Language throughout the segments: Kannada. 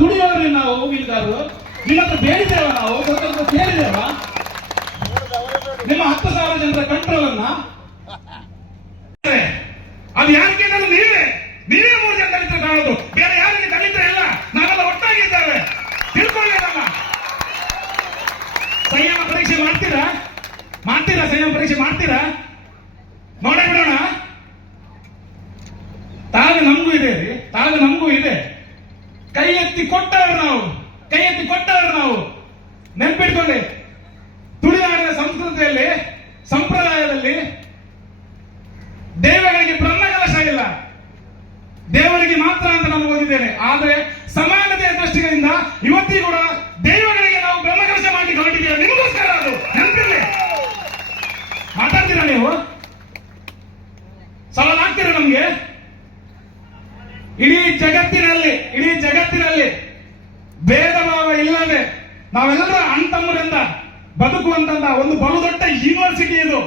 ದುಡಿಯೋರಿ ನಾವು ಮೀನುಗಾರರು ನಿಮ್ಮ ಹತ್ರ ಬೇಡಿದ್ದೇವ ನಾವು? ಸ್ವಲ್ಪ ಸೇರಿದೇವ ನಿಮ್ಮ ಹತ್ತು ಸಾವಿರ ಜನರ ಕಂಟ್ರೋಲ್ ಅನ್ನ ಅದು ಯಾರಿಗೆ ನಾನು ನೀವೇ. ನೀವೇ ಮೂರು ಜನ ದಲಿತರು ಕಾಣೋದು. ಬೇರೆ ಯಾರಿಗೆ ದಲಿತರ ಇಲ್ಲ. ನಾವೆಲ್ಲ ತಿಳ್ಕೊಳ್ಳಿ ನಮ್ಮ ಸಂಯಮ ಪರೀಕ್ಷೆ ಮಾಡ್ತೀರಾ? ಮಾಡ್ತೀರಾ ಸಂಯಮ ಪರೀಕ್ಷೆ ಮಾಡ್ತೀರಾ? ನೋಡೇ ಬಿಡೋಣ. ತಾಗ ನಮಗೂ ಇದೆ ರೀ. ತಾಗ ನಮಗೂ ಇದೆ. ಕೈ ಎತ್ತಿ ಕೊಟ್ಟವರು ನಾವು. ಕೈ ಎತ್ತಿ ಕೊಟ್ಟವರು ನಾವು. ನೆನ್ಪಿಟ್ಕೊಳ್ಳಿ. ತುಳುನಾಡಿನ ಸಂಸ್ಕೃತಿಯಲ್ಲಿ, ಸಂಪ್ರದಾಯದಲ್ಲಿ ದೇವಗಳಿಗೆ ಬ್ರಹ್ಮಕಲಶ ಇಲ್ಲ. ದೇವರಿಗೆ ಮಾತ್ರ ಅಂತ ನಾನು ಓದಿದ್ದೇನೆ. ಆದರೆ ಸಮಾನತೆಯ ದೃಷ್ಟಿಗಳಿಂದ ಇವತ್ತಿಗೂ ಕೂಡ ದೇವಗಳಿಗೆ ನಾವು ಬ್ರಹ್ಮಕಲಶ ಮಾಡಿ ಹೊರಟಿದ್ದೇವೆ ನಿಮಗೋಸ್ಕರ ಅದು. ನೆನಪಿರಲಿ. ಮಾತಾಡ್ತೀರಾ ನೀವು? ಸವಾಲಾಗ್ತೀರಾ ನಮ್ಗೆ? ಇಡೀ ಜಗತ್ತಿನಲ್ಲಿ ಇಡೀ ಜಗತ್ತಿನಲ್ಲಿ ಭೇದ ಭಾವ ಇಲ್ಲದೆ ನಾವೆಲ್ಲರೂ ಅಣ್ತಮ್ಮರಿಂದ ಬದುಕುವಂತ ಒಂದು ಬಲು ದೊಡ್ಡ ಯೂನಿವರ್ಸಿಟಿ ಇದು.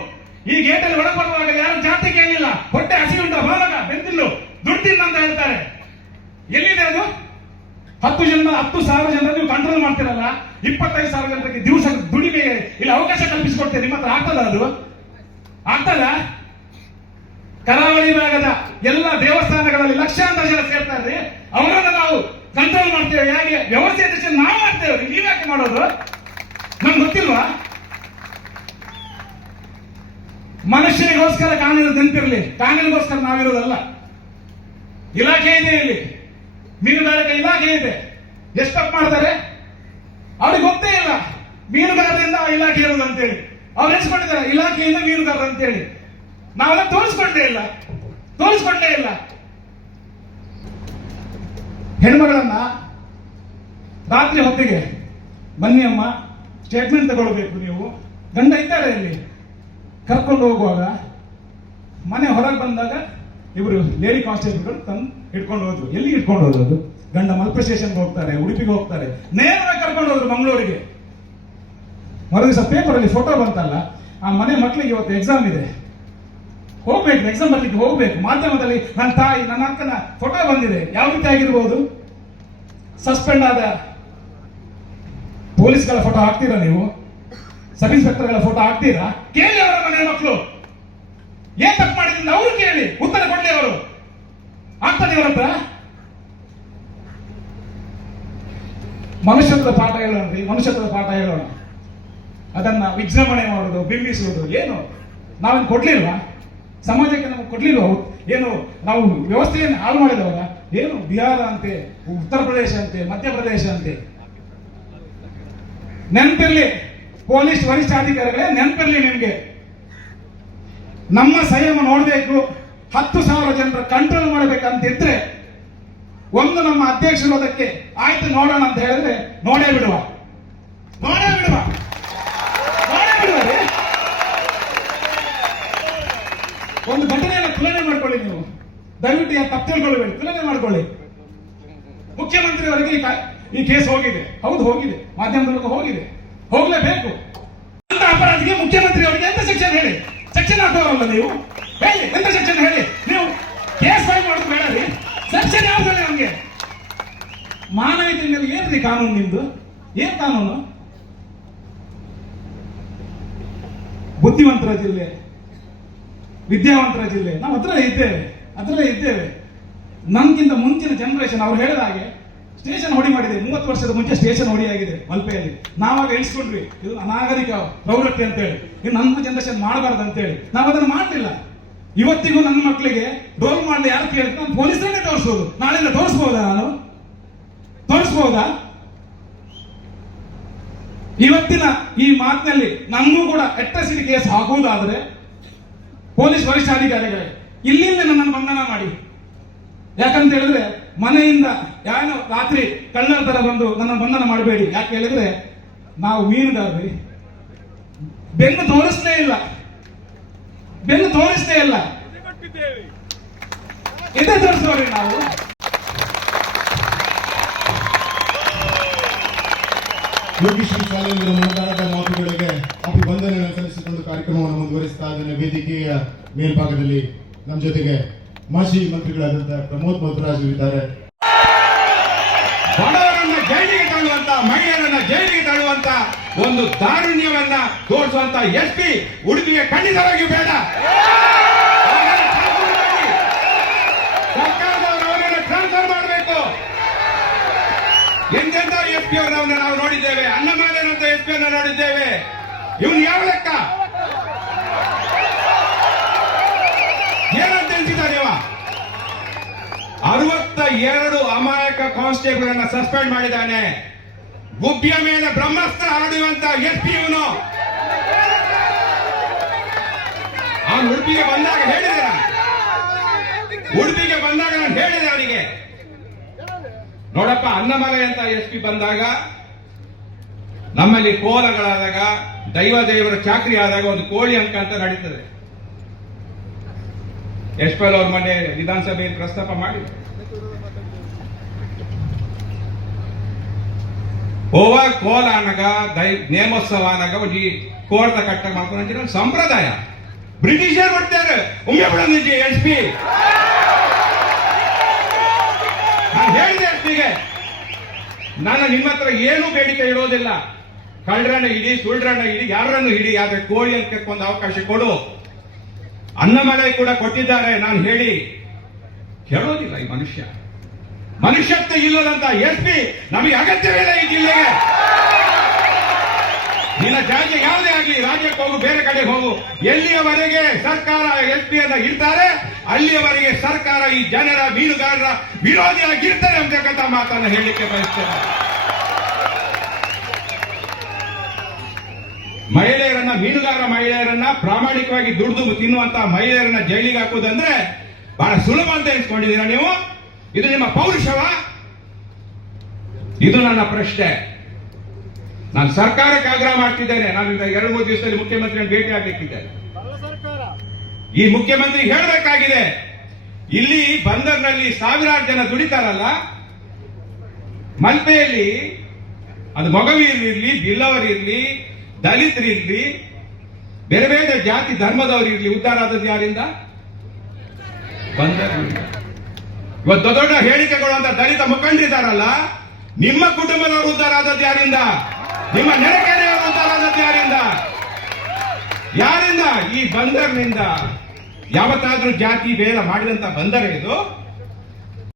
ಈ ಗೇಟಲ್ಲಿ ಒಳಪಡುವಾಗ ಯಾರು ಜಾತಿ ಕೇಳಲಿಲ್ಲ ಹೊಟ್ಟೆ ಹಸಿ ಉಂಟ ಬಾಲಕ ಬೆಂತಿಲ್ಲು ದುಡ್ಡಿಲ್ಲ ಅಂತ ಹೇಳ್ತಾರೆ. ಎಲ್ಲಿದೆ ಅದು? ಹತ್ತು ಜನ ಹತ್ತು ಸಾವಿರ ಜನ ನೀವು ಕಂಟ್ರೋಲ್ ಮಾಡ್ತೀರಲ್ಲ? ಇಪ್ಪತ್ತೈದು ಸಾವಿರ ಜನರಿಗೆ ದಿವಸ ದುಡಿಮೆ, ಇಲ್ಲಿ ಅವಕಾಶ ಕಲ್ಪಿಸಿಕೊಡ್ತೇವೆ ನಿಮ್ಮ ಹತ್ರ ಆಗ್ತದ ಅದು? ಆಗ್ತದ? ಕರಾವಳಿ ಭಾಗದ ಎಲ್ಲ ಲಕ್ಷಾಂತರ ಸೇರ್ತಾರೆ ಅವರನ್ನ ನಾವು ಕಂಟ್ರೋಲ್ ಮಾಡ್ತೇವೆ. ಯಾಕೆ ವ್ಯವಸ್ಥೆ ದೃಷ್ಟಿ ನಾವು ಮಾಡ್ತೇವೆ ನೀವ್ ಯಾಕೆ ಮಾಡೋದು? ನಮ್ಗೆ ಗೊತ್ತಿಲ್ವಾ? ಮನುಷ್ಯನಿಗೋಸ್ಕರ ಕಾನೂನು ನೆನಪಿರಲಿ. ಕಾನೂನಿಗೋಸ್ಕರ ನಾವಿರೋದಲ್ಲ. ಇಲಾಖೆ ಇದೆ ಇಲ್ಲಿ. ಮೀನುಗಾರಿಕೆ ಇಲಾಖೆ ಇದೆ. ಎಷ್ಟು ತಪ್ಪು ಮಾಡ್ತಾರೆ? ಅವ್ರಿಗೆ ಗೊತ್ತೇ ಇಲ್ಲ. ಮೀನುಗಾರರಿಂದ ಇಲಾಖೆ ಇರೋದು ಅಂತೇಳಿ. ಅವ್ರು ಎಣಿಸ್ಕೊಂಡಿದ್ದಾರೆ ಇಲಾಖೆಯಿಂದ ಮೀನುಗಾರರು ಅಂತೇಳಿ. ನಾವೆಲ್ಲ ತೋರಿಸ್ಕೊಂಡೇ ಇಲ್ಲ. ತೋರಿಸ್ಕೊಂಡೇ ಇಲ್ಲ. ಹೆಣ್ಮಗಳನ್ನ ರಾತ್ರಿ ಹೊತ್ತಿಗೆ ಬನ್ನಿ ಅಮ್ಮ ಸ್ಟೇಟ್ಮೆಂಟ್ ತಗೊಳ್ಬೇಕು ನೀವು. ಗಂಡ ಇದ್ದಾರೆ ಇಲ್ಲಿ. ಕರ್ಕೊಂಡು ಹೋಗುವಾಗ ಮನೆ ಹೊರಗೆ ಬಂದಾಗ ಇವರು ಲೇಡಿ ಕಾನ್ಸ್ಟೇಬಲ್ಗಳು ತಂದು ಇಟ್ಕೊಂಡು ಹೋದ್ರು. ಎಲ್ಲಿ ಇಟ್ಕೊಂಡು ಹೋದ್ರು ಗಂಡ ಮಲ್ಪೆ ಸ್ಟೇಷನ್ಗೆ ಹೋಗ್ತಾರೆ, ಉಡುಪಿಗೆ ಹೋಗ್ತಾರೆ. ನೇರವಾಗಿ ಕರ್ಕೊಂಡು ಹೋದ್ರು ಮಂಗಳೂರಿಗೆ. ಮರುದಿವಸ ಪೇಪರಲ್ಲಿ ಫೋಟೋ ಬಂತಲ್ಲ, ಆ ಮನೆ ಮಕ್ಕಳಿಗೆ ಇವತ್ತು ಎಕ್ಸಾಮ್ ಇದೆ. ಹೋಗ್ಬೇಕು ಎಕ್ಸಾಮ್ ಬರ್ಲಿಕ್ಕೆ ಹೋಗ್ಬೇಕು. ಮಾಧ್ಯಮದಲ್ಲಿ ನನ್ನ ತಾಯಿ, ನನ್ನ ಅಕ್ಕನ ಫೋಟೋ ಬಂದಿದೆ. ಯಾವ ರೀತಿ ಆಗಿರ್ಬೋದು? ಸಸ್ಪೆಂಡ್ ಆದ ಪೊಲೀಸ್ಗಳ ಫೋಟೋ ಹಾಕ್ತೀರಾ ನೀವು? ಸಬ್ ಇನ್ಸ್ಪೆಕ್ಟರ್ಗಳ ಫೋಟೋ ಹಾಕ್ತೀರಾ? ಕೇಳಿ ಅವರ ಮನೆ ಮಕ್ಕಳು. ಏನ್ ತಪ್ಪು ಮಾಡಿದ್ರಿಂದ ಅವರು ಕೇಳಿ. ಉತ್ತರ ಕೊಡ್ಲಿ ಅವರು. ಆಗ್ತದೆ ಇವರ ಹತ್ರ? ಮನುಷ್ಯತ್ವದ ಪಾಠ ಹೇಳೋಣ ಮನುಷ್ಯತ್ವದ ಪಾಠ ಹೇಳೋಣ. ಅದನ್ನ ವಿಜೃಂಭಣೆ ಮಾಡೋದು ಬಿಂಬಿಸುವುದು, ಏನು? ನಾವೇನು ಕೊಡ್ಲಿಲ್ವಾ? ಸಮಾಜಕ್ಕೆ ನಮಗೆ ಕೊಡ್ಲಿಲ್ವಾ? ಏನು, ನಾವು ವ್ಯವಸ್ಥೆಯನ್ನು ಹಾಳು ಮಾಡಿದವರ? ಏನು ಬಿಹಾರ ಅಂತೆ, ಉತ್ತರ ಪ್ರದೇಶ ಅಂತೆ ಮಧ್ಯಪ್ರದೇಶ ಅಂತೆ? ನೆನಪಿರ್ಲಿ, ಪೊಲೀಸ್ ವರಿಷ್ಠಾಧಿಕಾರಿಗಳೇ ನೆನಪಿರ್ಲಿ ನಿಮಗೆ. ನಮ್ಮ ಸಂಯಮ ನೋಡಬೇಕು, ಹತ್ತು ಸಾವಿರ ಜನರ ಕಂಟ್ರೋಲ್ ಮಾಡಬೇಕಂತಿದ್ರೆ, ಒಂದು ನಮ್ಮ ಅಧ್ಯಕ್ಷರೋದಕ್ಕೆ ಆಯ್ತು ನೋಡೋಣ ಅಂತ ಹೇಳಿದ್ರೆ, ನೋಡೇ ಬಿಡುವ. ನೋಡೇ ಬಿಡುವ. ನೋಡೇ ಬಿಡುವ. ಒಂದು ಘಟನೆಯನ್ನು ತುಲನೆ ಮಾಡ್ಕೊಳ್ಳಿ ನೀವು. ದಯವಿಟ್ಟು ತಪ್ಪು ತಿಳ್ಕೊಳ್ಬೇಡಿ ತುಲನೆ ಮಾಡ್ಕೊಳ್ಳಿ. ಮುಖ್ಯಮಂತ್ರಿಯವರಿಗೆ ಈ ಕೇಸ್ ಹೋಗಿದೆ. ಹೌದು, ಹೋಗಿದೆ. ಮಾಧ್ಯಮದ ಹೋಗಿದೆ. ಹೋಗ್ಲೇಬೇಕು. ಅಂತ ಅಪರಾಧಿಗೆ ಮುಖ್ಯಮಂತ್ರಿ ಅವರಿಗೆ ಎಂತ ಸೆಕ್ಷನ್ ಹೇಳಿ? ಸೆಕ್ಷನ್ ಹಾಕೋರಲ್ಲ ನೀವು? ಹೇಳಿ, ಎಂತ ಸೆಕ್ಷನ್ ಹೇಳಿ? ನೀವು ಕೇಸ್ ಫೈಲ್ ಮಾಡೋದು ಬೇಡ ರೀ. ಸೆಕ್ಷನ್ ಯಾವ್ದು ನಮ್ಗೆ? ಮಾನವೀಯತೆ ಮೇಲೆ ಏನ್ರಿ ಕಾನೂನು ನಿಮ್ದು? ಏನ್ ಕಾನೂನು? ಬುದ್ಧಿವಂತರ ಜಿಲ್ಲೆ, ವಿದ್ಯಾವಂತರ ಜಿಲ್ಲೆ. ನಾವು ಹತ್ರ ಇದ್ದೇವೆ. ಅದರಲ್ಲೇ ಇದ್ದೇವೆ. ನಮ್ಗಿಂತ ಮುಂಚಿನ ಜನರೇಷನ್ ಅವ್ರು ಹೇಳಿದ ಹಾಗೆ ಸ್ಟೇಷನ್ ಹೊಡಿ ಮಾಡಿದೆ. ಮೂವತ್ತು ವರ್ಷದ ಮುಂಚೆ ಸ್ಟೇಷನ್ ಹೊಡಿ ಆಗಿದೆ ಮಲ್ಪೆಯಲ್ಲಿ. ನಾವಾಗ ಎಣಿಸ್ಕೊಂಡ್ವಿ, ಇದು ಅನಾಗರಿಕ ಪ್ರವೃತ್ತಿ ಅಂತೇಳಿ. ಇದು ನಮ್ಮ ಜನರೇಷನ್ ಮಾಡಬಾರ್ದು ಅಂತೇಳಿ. ನಾವು ಅದನ್ನು ಮಾಡಲಿಲ್ಲ. ಇವತ್ತಿಗೂ ನನ್ನ ಮಕ್ಕಳಿಗೆ ಡೋಲ್ ಮಾಡಲಿ ಯಾರು ಕೇಳಿದ್ರೆ ನಾನು ಪೊಲೀಸರನ್ನೇ ತೋರಿಸೋದು. ನಾಳೆಲ್ಲ ತೋರಿಸ್ಬೋದಾ ನಾನು? ತೋರಿಸ್ಬೋದಾ? ಇವತ್ತಿನ ಈ ಮಾತಿನಲ್ಲಿ ನಮಗೂ ಕೂಡ ಅಟ್ರಾಸಿಟಿ ಕೇಸ್ ಹಾಕುವುದಾದ್ರೆ ಪೊಲೀಸ್ ವರಿಷ್ಠಾಧಿಕಾರಿಗಳೇ ಇಲ್ಲಿಂದ ನನ್ನನ್ನು ಬಂಧನ ಮಾಡಿ. ಯಾಕಂತ ಹೇಳಿದ್ರೆ, ಮನೆಯಿಂದ ಯಾರು ರಾತ್ರಿ ಕಳ್ಳರ ತರ ಬಂದು ನನ್ನ ಬಂಧನ ಮಾಡಬೇಡಿ. ಯಾಕೆ ಹೇಳಿದ್ರೆ, ನಾವು ಮೀನುಗಾರರಿ ಬೆನ್ನು ತೋರಿಸ್ತೇ ಇಲ್ಲ. ಬೆನ್ನು ತೋರಿಸ್ತೇ ಇಲ್ಲ. ಇದೇ ತೋರಿಸೋರಿ ನಾವು. ಯೋಗೀಶ್ವರ ಶಾಲೆಯವರ ಮಾತನಾಡಿದ ಮಾತುಗಳಿಗೆ ಅಭಿವಂದನೆಗಳನ್ನು ಸಲ್ಲಿಸಿಕೊಂಡು ಕಾರ್ಯಕ್ರಮವನ್ನು ಮುಂದುವರಿಸ್ತಾ ಇದ್ದೇನೆ. ವೇದಿಕೆಯ ಮೇಲ್ಭಾಗದಲ್ಲಿ ನಮ್ಮ ಜೊತೆಗೆ ಮಾಜಿ ಮಂತ್ರಿಗಳಾದಂತಹ ಪ್ರಮೋದ್ ಮಧುರಾಜು ಇದ್ದಾರೆ. ಬಡವರನ್ನ ಜೈಲಿಗೆ ತಳ್ಳುವಂತ ಮಹಿಳೆಯರನ್ನ ಜೈಲಿಗೆ ತಳ್ಳುವಂತ ಒಂದು ದಾರುಣ್ಯವನ್ನ ತೋರಿಸುವಂತ ಎಸ್ ಪಿ ಉಡುಪಿಗೆ ಖಂಡಿತವಾಗಿ ಬೇಡ. ಎಂದೆಂದ ಮಾಡಬೇಕು. ಎಸ್ ಪಿ ಅವರನ್ನ ನಾವು ನೋಡಿದ್ದೇವೆ ಅಣ್ಣಮಾನಂತ ಎಸ್ ಪಿ ಅವರನ್ನ ನೋಡಿದ್ದೇವೆ. ಇವನು ಯಾವ ಲೆಕ್ಕ? ಕಾನ್ಸ್ಟೇಬಲ್ ಅನ್ನ ಸಸ್ಪೆಂಡ್ ಮಾಡಿದ್ದಾನೆ. ಗುಬ್ಬಿಯ ಮೇಲೆ ಬ್ರಹ್ಮಸ್ತ್ರ ಹರಡುವಂತ ಎಸ್ ಪಿ ಇವನು. ಅವನು ಉಡುಪಿಗೆ ಬಂದಾಗ ಹೇಳಿದೆ. ಉಡುಪಿಗೆ ಬಂದಾಗ ನಾನು ಹೇಳಿದೆ ಅವನಿಗೆ. ನೋಡಪ್ಪ, ಅನ್ನಮಲೆ ಅಂತ ಎಸ್ ಪಿ ಬಂದಾಗ, ನಮ್ಮಲ್ಲಿ ಕೋಲಗಳಾದಾಗ, ದೈವ ದೇವರ ಚಾಕ್ರಿ ಆದಾಗ ಒಂದು ಕೋಳಿ ಅಂಕ ಅಂತ ನಡೀತದೆ. ಯಶ್ಪಾಲ್ ಅವ್ರ ಮನೆ ವಿಧಾನಸಭೆಯಲ್ಲಿ ಪ್ರಸ್ತಾಪ ಮಾಡಿ ಓವ ಕೋಲ ಅನ್ನಗ ದೈ, ನೇಮೋತ್ಸವ ಅನ್ನಗ ಕಟ್ಟ ಮಾಡ್ಕೊಂಡು ಸಂಪ್ರದಾಯ. ಬ್ರಿಟಿಷರ್ ಬರ್ತಾರೆ ಒಮ್ಮೆ ಬಿಡೋದು ಎಸ್ ಪಿ. ನಾನು ಹೇಳಿದೆ ಎಸ್ ಪಿಗೆ ನಾನು ನಿಮ್ಮ ಹತ್ರ ಏನು ಬೇಡಿಕೆ ಇಡೋದಿಲ್ಲ ಕಳ್ಳರನ್ನ ಹಿಡಿ, ಸುಳ್ರನ್ನ ಹಿಡಿ, ಯಾರನ್ನು ಹಿಡಿ, ಆದ್ರೆ ಕೋಳಿ ಅಂತ ಒಂದು ಅವಕಾಶ ಕೊಡು. ಅನ್ನಮಲೆ ಕೂಡ ಕೊಟ್ಟಿದ್ದಾರೆ, ನಾನು ಹೇಳಿ. ಹೇಳೋದಿಲ್ಲ ಈ ಮನುಷ್ಯ. ಮನುಷ್ಯತ್ವ ಇಲ್ಲದಂತ ಎಸ್ ಪಿ ನಮಗೆ ಅಗತ್ಯವಿಲ್ಲ ಈ ಜಿಲ್ಲೆಗೆ. ನಿನ್ನ ಜಾತಿ ಯಾವುದೇ ಆಗಲಿ, ರಾಜ್ಯಕ್ಕೆ ಹೋಗು, ಬೇರೆ ಕಡೆ ಹೋಗು. ಎಲ್ಲಿಯವರೆಗೆ ಸರ್ಕಾರ ಎಸ್ ಪಿ ಅನ್ನ ಇರ್ತಾರೆ ಅಲ್ಲಿಯವರೆಗೆ ಸರ್ಕಾರ ಈ ಜನರ ಮೀನುಗಾರರ ವಿರೋಧಿಯಾಗಿರ್ತಾರೆ ಅಂತಕ್ಕಂಥ ಮಾತನ್ನ ಹೇಳಲಿಕ್ಕೆ ಬಯಸ್ತೇನೆ. ಮಹಿಳೆಯರನ್ನ, ಮೀನುಗಾರ ಮಹಿಳೆಯರನ್ನ ಪ್ರಾಮಾಣಿಕವಾಗಿ ದುಡಿದು ತಿನ್ನುವಂತ ಮಹಿಳೆಯರನ್ನ ಜೈಲಿಗೆ ಹಾಕುವುದಂದ್ರೆ ಬಹಳ ಸುಲಭ ಅಂತ ಎನ್ಸ್ಕೊಂಡಿದ್ದೀರಾ ನೀವು? ಇದು ನಿಮ್ಮ ಪೌರುಷವ? ಇದು ನನ್ನ ಪ್ರಶ್ನೆ. ನಾನು ಸರ್ಕಾರಕ್ಕೆ ಆಗ್ರಹ ಮಾಡ್ತಿದ್ದೇನೆ. ನಾನು ಎರಡು ಮೂರು ದಿವಸದಲ್ಲಿ ಮುಖ್ಯಮಂತ್ರಿಯನ್ನು ಭೇಟಿ ಆಗಲಿಕ್ಕಿದ್ದೇನೆ. ಈ ಮುಖ್ಯಮಂತ್ರಿ ಹೇಳಬೇಕಾಗಿದೆ. ಇಲ್ಲಿ ಬಂದರ್ನಲ್ಲಿ ಸಾವಿರಾರು ಜನ ದುಡಿತಾರಲ್ಲ. ಮಲ್ಪೆಯಲ್ಲಿ ಅದು ಮಗವೀರಿರ್ಲಿ ಬಿಲ್ಲವರಿರ್ಲಿ ದಲಿತರಿರ್ಲಿ ಬೇರೆ ಬೇರೆ ಜಾತಿ ಧರ್ಮದವರಿರ್ಲಿ ಉದ್ಧಾರ ಆದದ್ದು ಯಾರಿಂದ? ಇವತ್ತು ದೊಡ್ಡ ದೊಡ್ಡ ಹೇಳಿಕೆಗಳು ಅಂತ ದಲಿತ ಮುಖಂಡಿದ್ದಾರಲ್ಲ ನಿಮ್ಮ ಕುಟುಂಬದವರು ಉದ್ದಾರ ಆದದ್ದು ಯಾರಿಂದ? ನಿಮ್ಮ ನೆರೆಕೆರೆಯವರು ಉದ್ದಾರ ಆದದ್ದು ಯಾರಿಂದ? ಯಾರಿಂದ? ಈ ಬಂದರ್ನಿಂದ. ಯಾವತ್ತಾದ್ರೂ ಜಾತಿ, ಭೇದ ಮಾಡಿದಂತ ಬಂದರೆ ಇದು.